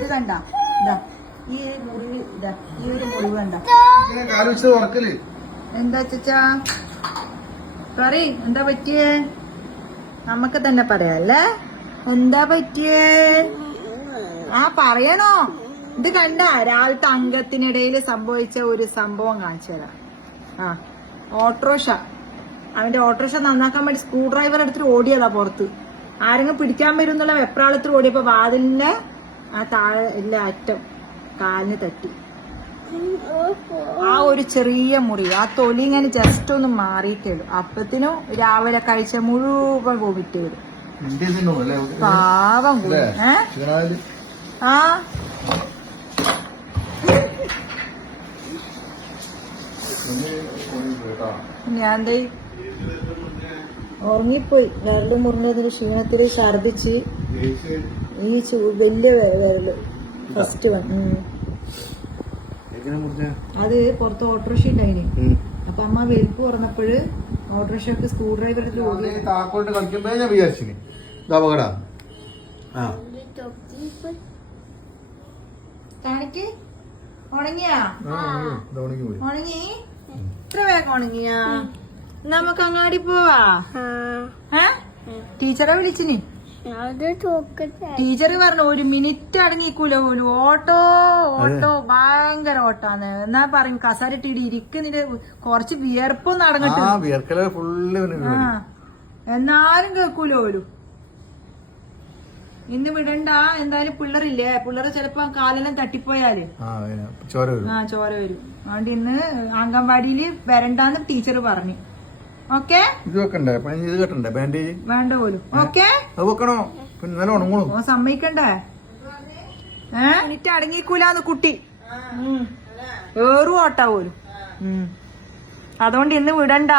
ഇത് കണ്ട ഈ മുറിവ് ഈ ഒരു മുറിവ് കണ്ട എന്താ ചച്ചാ പറയ് എന്താ പറ്റിയേ? നമുക്ക് തന്നെ പറയാല്ലേ എന്താ പറ്റിയേ? ആ പറയണോ? ഇത് കണ്ട രാവിലത്തെ അംഗത്തിനിടയിൽ സംഭവിച്ച ഒരു സംഭവം കാണിച്ചു തരാം. ഓട്ടോറിക്ഷ അവന്റെ ഓട്ടോറിക്ഷ നന്നാക്കാൻ വേണ്ടി സ്ക്രൂ ഡ്രൈവർ എടുത്തിട്ട് ഓടിയതാ പുറത്ത്. ആരെങ്കിലും പിടിക്കാൻ വരും എന്നുള്ള വെപ്രാളത്തിൽ ഓടിയപ്പോ വാതിലിന്റെ ആ താഴെ എല്ലാ അറ്റം കാലിന് തട്ടി. ആ ഒരു ചെറിയ മുറി, ആ തൊലി ഇങ്ങനെ ജസ്റ്റ് ഒന്ന് മാറിയിട്ടേ ഉള്ളൂ. അപ്പത്തിനും രാവിലെ കഴിച്ച മുഴുവൻ വോമിറ്റ് വരും. പാവം കൂടി. ആ ഞാൻ ഉറങ്ങിപ്പോയി. വിരല് മുറിഞ്ഞതിന് ക്ഷീണത്തില് ഛർദിച്ച് ഈ വലിയ വിരല് ഫസ്റ്റ് വൺ. അത് പുറത്ത് ഓട്ടോറിക്ഷ ഉണ്ടായിന്. അപ്പൊ അമ്മ വെരുപ്പ് തുറന്നപ്പോഴ് ഓട്ടോറിക്ഷക്ക് സ്ക്രൂ ഡ്രൈവർ കാണിക്ക്. ഉണങ്ങിയാ? ഉണങ്ങി? ഇത്ര വേഗം ഉണങ്ങിയാ? നമുക്ക് അങ്ങാടി പോവാ. ടീച്ചറെ വിളിച്ചിനി. ടീച്ചറ് പറഞ്ഞു 1 മിനിറ്റ് അടങ്ങിക്കൂല പോലും. ഓട്ടോ ഭയങ്കര ഓട്ടാന്ന്. എന്നാ പറയും കസാരട്ടിട്ട് ഇരിക്കുന്നില്ല. കുറച്ച് വിയർപ്പൊന്നും അടങ്ങട്ടെ. എന്നാലും കേക്കൂല പോലും. ഇന്ന് വിടണ്ട. എന്തായാലും പിള്ളറില്ലേ, പിള്ളറ് ചിലപ്പോ കാലെല്ലാം തട്ടിപ്പോയാല് ചോര വരും. അതുകൊണ്ട് ഇന്ന് അംഗൻവാടിയില് വരണ്ടാന്ന് ടീച്ചർ പറഞ്ഞു. ഓക്കെ വേണ്ട പോലും. ഓക്കെ സമ്മതിക്കണ്ടേ? മിനിറ്റ് അടങ്ങിക്കൂലാന്ന് കുട്ടി. വേറും ഓട്ടാ പോലും. അതുകൊണ്ട് ഇന്ന് വിടണ്ട.